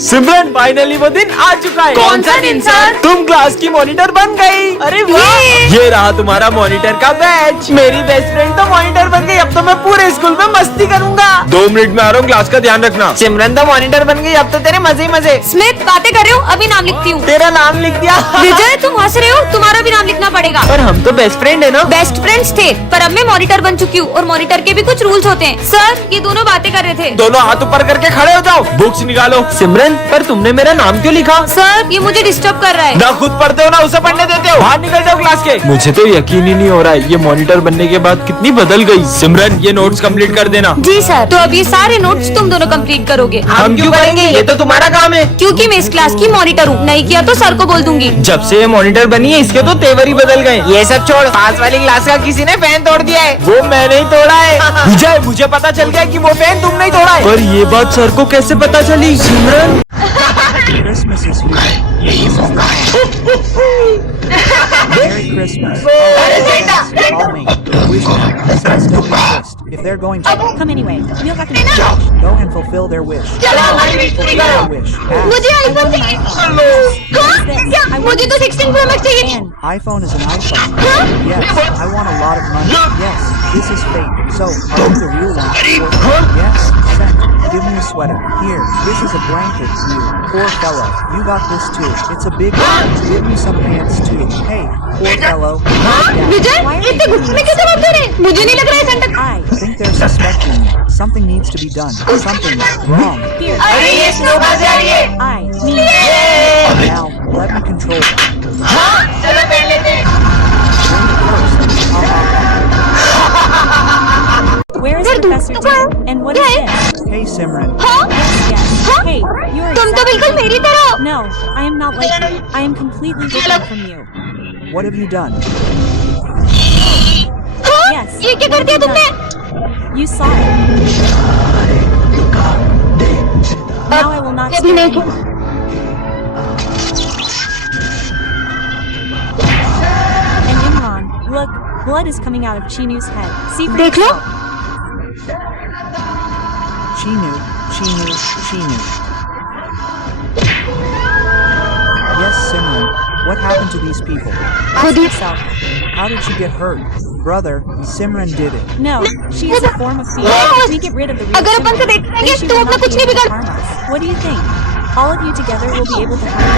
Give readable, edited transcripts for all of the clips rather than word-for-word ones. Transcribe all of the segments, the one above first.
सिमरन finally वो दिन आ चुका है। कौन सा दिन सर? तुम क्लास की मॉनिटर बन गई। अरे वाह! ये रहा तुम्हारा मॉनिटर का बैच। मेरी बेस्ट फ्रेंड तो मॉनिटर बन गई। अब तो मैं पूरे स्कूल में मस्ती करूंगा। 2 मिनट में आ रहा हूँ, क्लास का ध्यान रखना। सिमरन तो मॉनिटर बन गई, अब तो तेरे मजे ही मजे। स्मिथ बातें कर रहे हो, अभी नाम लिखती हूँ। तेरा नाम लिख दिया। विजय तुम हंस रहे हो, तुम्हारा भी नाम लिखना पड़ेगा। पर हम तो बेस्ट फ्रेंड है ना। बेस्ट फ्रेंड्स थे, पर अब मैं मॉनिटर बन चुकी हूँ और मॉनिटर के भी कुछ रूल्स होते हैं। सर ये दोनों बातें कर रहे थे। दोनों हाथ ऊपर करके खड़े हो जाओ, बुक्स निकालो। सिमरन पर तुमने मेरा नाम क्यों लिखा? सर ये मुझे डिस्टर्ब कर रहा है। ना खुद पढ़ते हो ना उसे पढ़ने देते हो। बाहर निकल जाओ क्लास के। मुझे तो यकीन ही नहीं हो रहा है, ये मॉनिटर बनने के बाद कितनी बदल गई। सिमरन ये नोट्स कंप्लीट कर देना। जी सर। तो अब ये सारे नोट्स तुम दोनों कंप्लीट करोगे। हम क्यों करेंगे, ये तो तुम्हारा काम है। क्योंकि मैं इस क्लास की मॉनिटर हूँ, नहीं किया तो सर को बोल दूंगी। जब से ये मॉनिटर बनी है इसके तो तेवर ही बदल गए। ये सब छोड़, पास वाली क्लास का किसी ने फैन तोड़ दिया है। वो मैंने ही तोड़ा है। विजय मुझे पता चल गया कि वो फैन तुमने ही तोड़ा है। पर ये बात सर को कैसे पता चली? सिमरन Christmas is here. Merry Christmas. Call me. Wish me. Says don't insist. If they're going to Come anyway. We'll have to go and fulfill their wish. Fulfill their wish. मुझे आईफोन चाहिए। क्या? मुझे तो 16 Pro Max चाहिए। iPhone is an iPhone. Yes, I want a lot of money. Yes, this is fate. So, are you the real one? Yes, send. Give me a sweater. Here, this is a blanket. You poor fellow. You got this too. It's a big one. Give me some pants too. Hey, poor fellow. विजय इतने गुस्से में कैसे बात कर रहे हैं? मुझे नहीं लग रहा है Santa. I think they're suspecting me. Something needs to be done. Something wrong. Here. अरे ये स्नो बाज आ रही है। Me. Now, let me control them. चलो पहन लेते हैं। Where is Professor Dan? And what is this? Hey, Simran. Yes. Hey, you are तुम तो बिल्कुल मेरी तरह हो। No, I am not like you. I am completely different from you. What have you done? Yes. ये क्या कर दिया तुमने? You saw it. Now I will not अभी stay नहीं। anymore. And Imran, look, blood is coming out of Chinu's head. See for देख लो। yourself. Chinu. Yes, Simran. What happened to these people? Ask yourself. How did she get hurt? Brother, Simran did it. No, she is a form of fear. If we get rid of the real अगर अपन से Simran, देखेंगे then she तो will अपना not कुछ be नहीं able to बिगाड़। harm us. What do you think? All of you together will be able to harm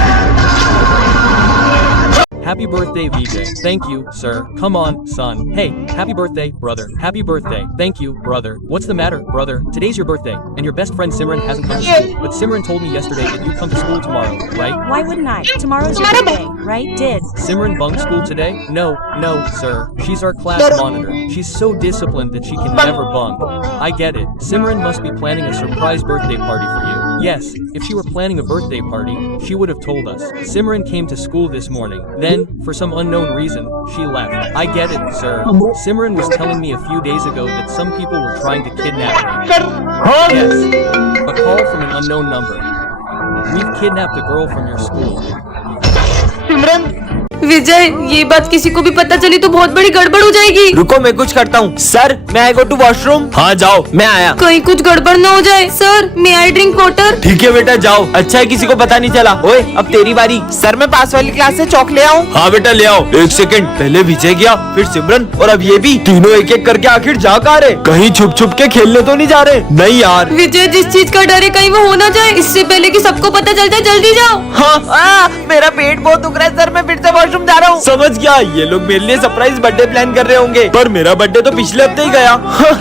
Happy birthday, Vijay. Thank you, sir. Come on, son. Hey, happy birthday, brother. Happy birthday. Thank you, brother. What's the matter, brother? Today's your birthday, and your best friend Simran hasn't come to school. But Simran told me yesterday that you come to school tomorrow, right? Why wouldn't I? Tomorrow's your birthday, right? Did. Simran bunked school today? No, sir. She's our class monitor. She's so disciplined that she can never bunk. I get it. Simran must be planning a surprise birthday party for you. Yes, if she were planning a birthday party, she would have told us. Simran came to school this morning. Then, for some unknown reason, she left. I get it, sir. Simran was telling me a few days ago that some people were trying to kidnap her. Yes, a call from an unknown number. We've kidnapped a girl from your school. सिमरन विजय ये बात किसी को भी पता चली तो बहुत बड़ी गड़बड़ हो जाएगी। रुको मैं कुछ करता हूँ। सर मैं आई गो टू वॉशरूम। हाँ जाओ, मैं आया। कहीं कुछ गड़बड़ न हो जाए। सर मैं आई ड्रिंक वाटर। ठीक है बेटा जाओ। अच्छा है किसी को पता नहीं चला। ओए अब तेरी बारी। सर मैं पास वाली क्लास से चौक ले आऊं? हाँ बेटा ले आओ। 1 सेकंड, पहले विजय गया, फिर सिमरन और अब ये भी। तीनों एक एक करके आखिर जा कहाँ रहे? कहीं छुप छुप के खेलने तो नहीं जा रहे? नहीं यार। विजय जिस चीज का डर है कहीं वो हो ना जाए, इससे पहले कि सबको पता चल जाए जल्दी जाओ। हाँ मेरा पेट बहुत दुख रहा है सर, मैं फिर से वॉशरूम जा रहा हूँ। समझ गया, ये लोग मेरे लिए सरप्राइज बर्थडे प्लान कर रहे होंगे। पर मेरा बर्थडे तो पिछले हफ्ते ही गया।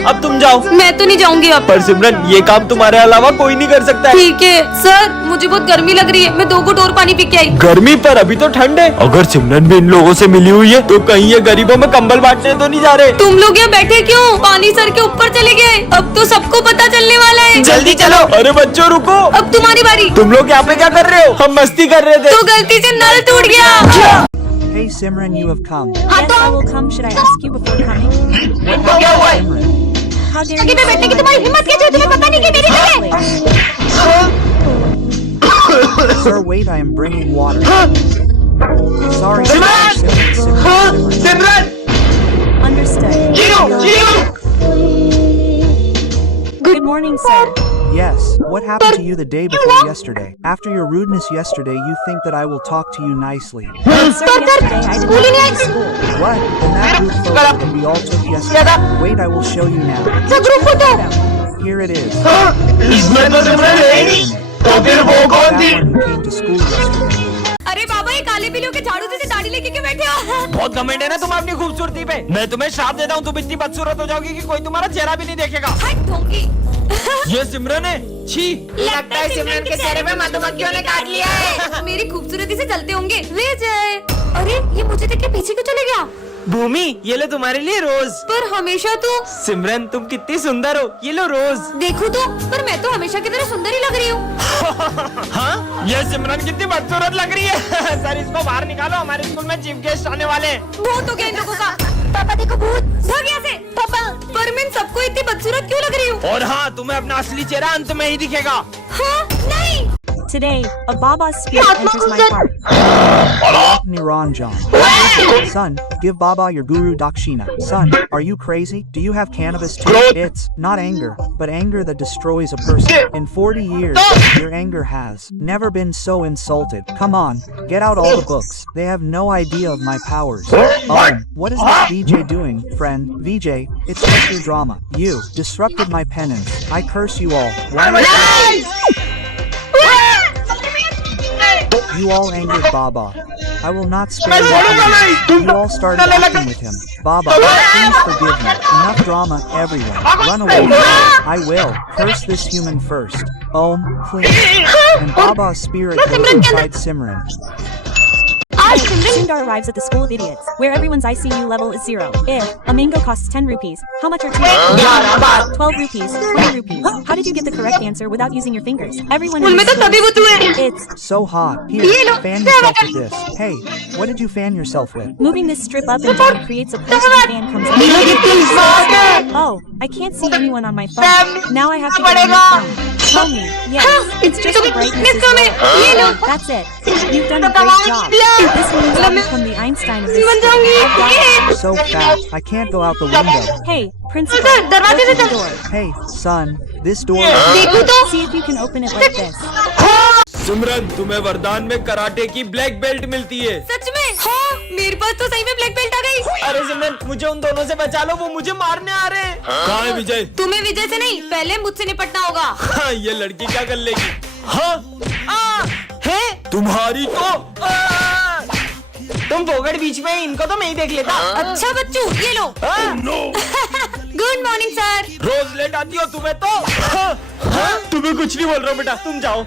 अब तुम जाओ। मैं तो नहीं जाऊंगी अब। पर सिमरन ये काम तुम्हारे अलावा कोई नहीं कर सकता है। ठीक है सर, मुझे बहुत गर्मी लग रही है, मैं 2 घूंट और पानी पी के आई। गर्मी पर अभी तो ठंड है। अगर सिमरन भी इन लोगों से मिली हुई है तो कहीं ये गरीबों में कंबल बांटने तो नहीं जा रहे? तुम लोग यहाँ बैठे क्यों? पानी सर के ऊपर चले गए, अब तो सबको पता चलने वाला है। जल्दी चलो। अरे बच्चों रुको, अब तुम्हारी बारी। तुम लोग यहाँ पे क्या कर रहे हो? हम मस्ती कर रहे थे। तो गलती से नल टूट गया। Hey, Simran, you have come. Yes, I will come. Should I ask you before coming? Simran, How dare आगे you? पे बैठने की तुम्हारी हिम्मत कैसे हुई? तुम्हें पता नहीं कि मेरी जगह है? sir, wait, I am bringing water. Sorry, Simran. Understood. Good morning, sir. Yes, what happened to you the day before yesterday? After your rudeness yesterday, you think that I will talk to you nicely. Sir, yesterday I did not go to school. What? Then that group photo that we all took yesterday. Wait, I will show you now. Here it is. इसमें तो सिमरन है ही नहीं, तो फिर वो कौन थी? That one who came to school yesterday. अरे बाबा ये काले बिल्लियों के झाड़ू जैसे दाढ़ी लेके क्यों बैठे हो? बहुत घमंड है ना तुम अपनी खूबसूरती पे। मैं तुम्हें श्राप देता हूँ, तुम इतनी बदसूरत हो जाओगी कि कोई तुम्हारा चेहरा भी नहीं देखेगा। हट ढोंगी। ये सिमरन है। छी। लगता है सिमरन के चेहरे पे मधुमक्खियों ने काट लिया है। मेरी खूबसूरती से चलते होंगे विजय। अरे ये मुझे देख के पीछे क्यों चले गया? भूमि, ये लो तुम्हारे लिए रोज। पर हमेशा तो सिमरन तुम कितनी सुंदर हो, ये लो रोज। देखो तो, पर मैं तो हमेशा की तरह सुंदर ही लग रही हूँ। हाँ, ये सिमरन कितनी बदसूरत लग रही है। सर इसको बाहर निकालो, हमारे स्कूल में चीफ गेस्ट आने वाले हैं। भूत हो गया इन लोगों का। पापा देखो भूत। भाग यहाँ से। पापा, पर मैं इन सबको इतनी बदसूरत क्यों लग रही हूँ? और हाँ, तुम्हें अपना असली चेहरा अंत में ही दिखेगा। हाँ, नहीं। Today, a Baba's spirit enters my heart. Niranjan. Son, give Baba your guru Dakshina. Son, are you crazy? Do you have cannabis too? It's not anger, but anger that destroys a person. In 40 years, your anger has never been so insulted. Come on, get out all the books. They have no idea of my powers. What is this VJ doing, friend? VJ, it's just your drama. You disrupted my penance. I curse you all. Why You all angered Baba. I will not spare you. You all started acting with him. Baba, please forgive me. Enough drama, everyone. Run away. I will. Curse this human first. Om, please. And Baba's spirit goes inside Simran. Sundar arrives at the school of idiots, where everyone's ICU level is 0. If a mango costs 10 rupees, how much are 2? 12 rupees, 20 rupees. How did you get the correct answer without using your fingers? Everyone knows it's So hot. Here, fan yourself with this. Hey, what did you fan yourself with? moving this strip up until it creates a place where the fan comes out. Oh, I can't see anyone on my phone. Now I have to get a new phone. Tell me. Yes, it's just the brightness is low. That's it. You've done a great job. This means I'll become the Einstein of this school. So fast. I can't go out the window. Hey, principal, open the door. Hey, son, this door. See if you can open it like this. सिमरन, तुम्हें वरदान में karate की black belt मिलती है। सच में? हाँ, मेरे पास तो सही में ब्लैक बेल्ट आ गई। अरे सिमरन, मुझे उन दोनों से बचा लो, वो मुझे मारने आ रहे हैं। कहाँ है विजय? तुम्हें विजय से नहीं, पहले मुझसे निपटना होगा। हाँ, ये लड़की क्या कर लेगी? हाँ, है तुम्हारी तो तुम फोगड़ बीच में, इनको तो मैं ही देख लेता। अच्छा बच्चू, ये लो। Good morning sir. रोज लेट आती हो तुम्हें तो। हाँ, तुम्हें कुछ नहीं बोल रहा हूँ बेटा, तुम जाओ।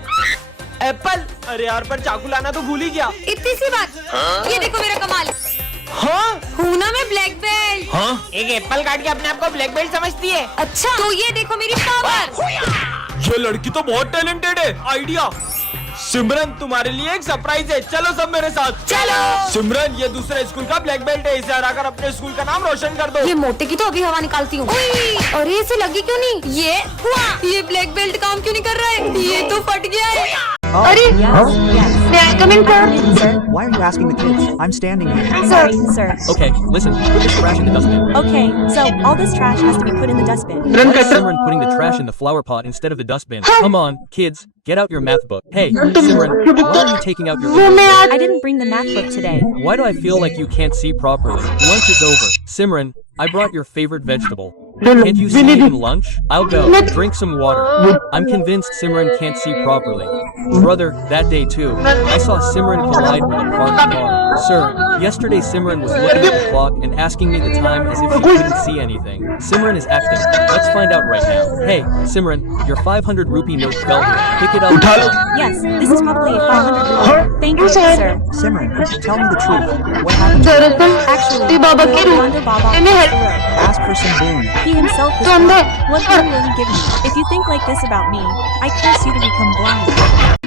एप्पल, अरे यार पर चाकू लाना तो भूल ही गया। इतनी सी बात। ये देखो मेरा कमाल। हाँ, हूँ ना मैं ब्लैक बेल्ट। हाँ, एक एप्पल काट के अपने आप को ब्लैक बेल्ट समझती है। अच्छा, तो ये देखो मेरी पावर। ये लड़की तो बहुत टैलेंटेड है। आइडिया। सिमरन, तुम्हारे लिए एक सरप्राइज है, चलो सब मेरे साथ। चलो। सिमरन, ये दूसरे स्कूल का ब्लैक बेल्ट है, इसे हराकर अपने स्कूल का नाम रोशन कर दो। ये मोटे की तो अभी हवा निकालती हूँ। अरे इसे लगी क्यों नहीं? ये हुआ। ये ब्लैक बेल्ट काम क्यों नहीं कर रहा है? ये तो फट गया है। Yes, yes. May I come in, sir? Come in, sir. Why are you asking the kids? I'm standing here. Sorry, sir. Okay, listen, put this trash in the dustbin. Okay, so all this trash has to be put in the dustbin. Why is Simran putting the trash in the flower pot instead of the dustbin? Come on, kids, get out your math book. Hey, Simran, why are you taking out your book? I didn't bring the math book today. Why do I feel like you can't see properly? Lunch is over. Simran, I brought your favorite vegetable. Can't you see even lunch? I'll go. Drink some water. I'm convinced Simran can't see properly. Brother, that day too, I saw Simran collide with a parked car. Sir, yesterday Simran was looking at the clock and asking me the time as if she couldn't see anything. Simran is acting. Let's find out right now. Hey, Simran, your 500 rupee note fell here. Pick it up. Yes, this is probably a 500 rupee. Thank you, sir. Simran, tell me the truth. What happened? Actually, no wonder Baba on the road. Ask for some boon. He himself was blind. What boon will he give me? If you think like this about me, I curse you to become blind.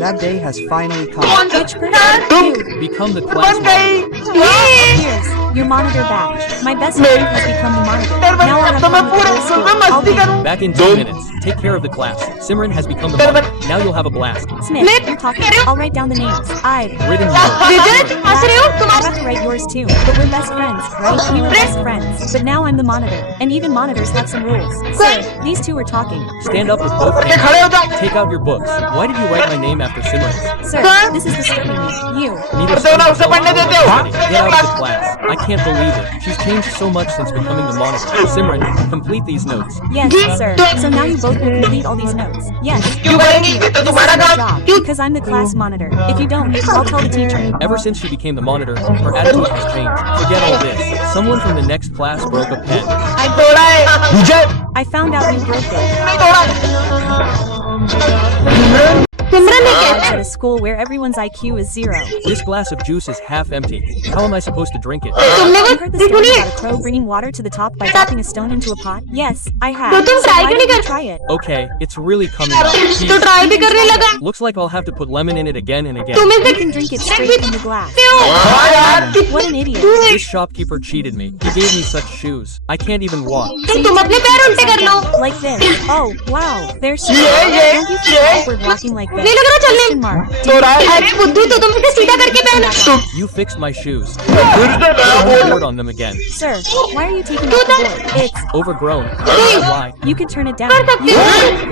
That day has finally come. Which person? You. Become the class monitor. Here's your monitor badge. My best friend has become the monitor. Now I have to monitor the whole school. I'll be Back in 2 minutes. Take care of the class. Simran has become the monitor. Now you'll have a blast. Smith, you're talking. I'll write down the names. I've Written yours. विजय हंस रहे हो तुम? I have to write yours too, but we're best friends, right? We were best friends, but now I'm the monitor, and even monitors have some rules. Sir, these two are talking. Stand up with both hands. Take out your books. Why did you write my name after Simran's? Sir, this is disturbing me. You. Need a student for study. Get out of the class. I can't believe it. She's changed so much since becoming the monitor. Simran, complete these notes. Yes, sir. So now you both will complete all these notes. Yes. क्यों करेंगी? ये तो तुम्हारा काम। Job, because I'm the class monitor. If you don't, I'll tell the teacher. Ever since she became the monitor, her attitude has changed. Forget all this. Someone from the next class broke a pen. तोड़ा है। विजय I found out you broke it. तोड़ा। सिमरन ने क्या? At a school where everyone's IQ is 0. This glass of juice is half empty. How am I supposed to drink it? तुमने वो You heard the story about a crow bringing water to the top by dropping a stone into a pot? Yes, I have. तो तुम So try why क्यों don't नहीं you कर? try it? Okay, it's really coming out. तो Jeez. Try भी करने लगा। Looks like I'll have to put lemon in it again and again. तुम You इसे can drink it straight from the glass. What an idiot. This shopkeeper cheated me. He gave me such shoes. I can't even walk. तुम अपने पैर उल्टे कर लो। Like this. Oh, wow. There's so Don't you feel awkward walking like this? नहीं लग रहा चलने। Question mark. अरे बुद्धू तो तुम इसे सीधा करके पहनो। You fixed my shoes. Don't board on them again. Sir, why are you taking off the board? It's. Overgrown. I don't know why. You can turn it down. You.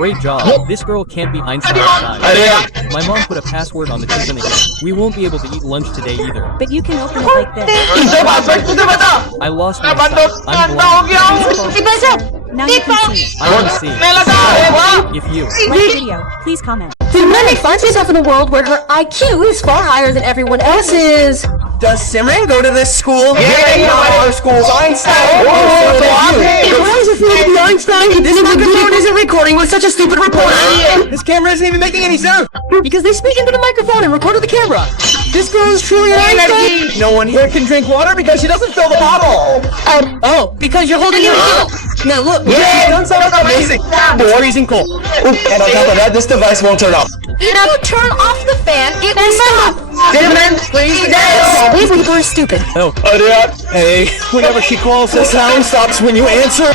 Great job. This girl can't be Einstein's size. My mom put a password on the chicken again. We won't be able to eat lunch today either. But you can open it like this. इसे password तुझे बता। I lost my मैं बंदूक sight. I'm करता हो blind. गया हूँ। Now you can see. I want to see. मैं लगा। अरे वाह। If you. Like the video. Please comment. Simran finds herself in a world where her IQ is far higher than everyone else's. Does Simran go to this school? Yeah, Not our school's Einstein. Oh, So so did you. why does it feel to be Einstein? This microphone isn't recording with such a stupid reporter. This camera isn't even making any sound. Because they speak into the microphone and record to the camera. This girl is truly an Einstein. No one here can drink water because she doesn't fill the bottle. Oh, because you're holding your Now look. Yeah, done sound amazing. But freezing cold. And on top of that, this device won't turn off. If you turn off the fan, it will stop. Simran, please dance. These people are stupid. Oh, Hey, whenever she calls, the sound stops when you answer.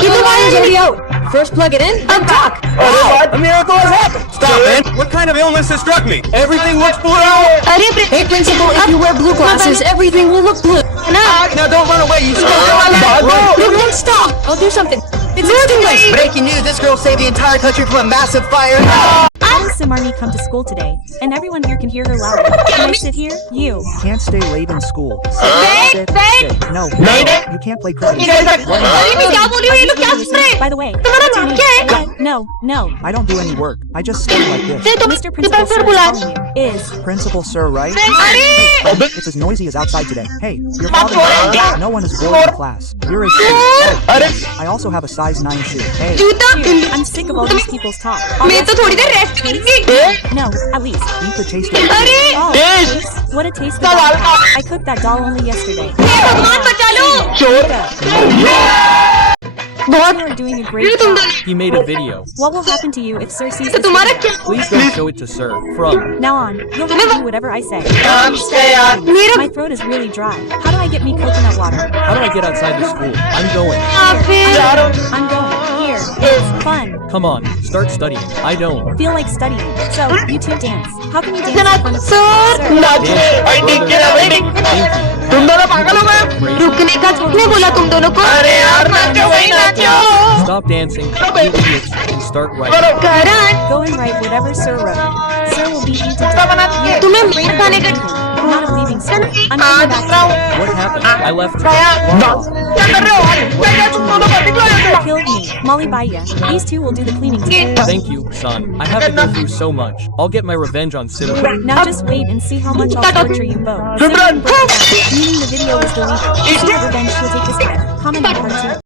Keep the wires already out. First plug it in, then talk. A miracle has happened. Stop, man. What kind of illness has struck me? Everything looks blue. Hey, principal, if you wear blue glasses, everything will look blue. Now don't run away, you Don't stop. I'll do something. It's English. Breaking news, this girl saved the entire country from a massive fire. How does Simarni come to school today? And everyone here can hear her loudly. Can I sit here? You. Can't stay late in school. Sit. No, you can't play cricket. अरे मैं क्या बोल रही हूँ? ये लोग क्या सुन रहे हैं? By the way, तुम्हारा what's your नाम name? क्या है? What? No. I don't do any work. I just stay like this. Mr. Principal Sir is calling you. Is. Principal sir, right? अरे It's as noisy as outside today. Hey, your father. No one is bored in class. You're a student. I also have a size 9 shoe. Hey, जूता Shoot, I'm sick of all these people's talk. All मैं तो that थोड़ी देर rest करूंगी No, at least. eat the taste of अरे Oh, taste? What a taste the doll had. I cooked that doll only yesterday. हे भगवान बचा लो You are doing a great तुम job. he made a video. What will happen to you if Sir sees तो this तुम्हारा video? क्या Please don't show it to Sir. From. Now on, you'll have to do whatever I say. मेरा My throat is really dry. How do I get me coconut water? How do I get outside the school? I'm going. I'm going. Here. It's fun. Come on, start studying. I don't. Feel like studying. So, you two dance. How can you dance in front of sir Pinky. तुम दोनों पागल हो गए? रुकने का किसने बोला तुम दोनों को? अरे यार नाचो वही नाचो। Stop dancing, you idiots, and start writing. Karan Go and write whatever Sir wrote. Sir will beat you to death. You तुम्हें मेरे खाने का I'm not leaving, Sir. I'm coming back to you. What happened? I left. क्या कर रहे हो? क्या तुम दोनों को निकलो यहाँ से? Killed me. Molly Baya. These two will do the cleaning today. Thank you, son. I have to go through so much. I'll get my revenge on Simran. Now just wait and see how much I'll torture you both. Simran broke down, meaning the video was deleted. See the revenge she'll take this time. Comment on part 2.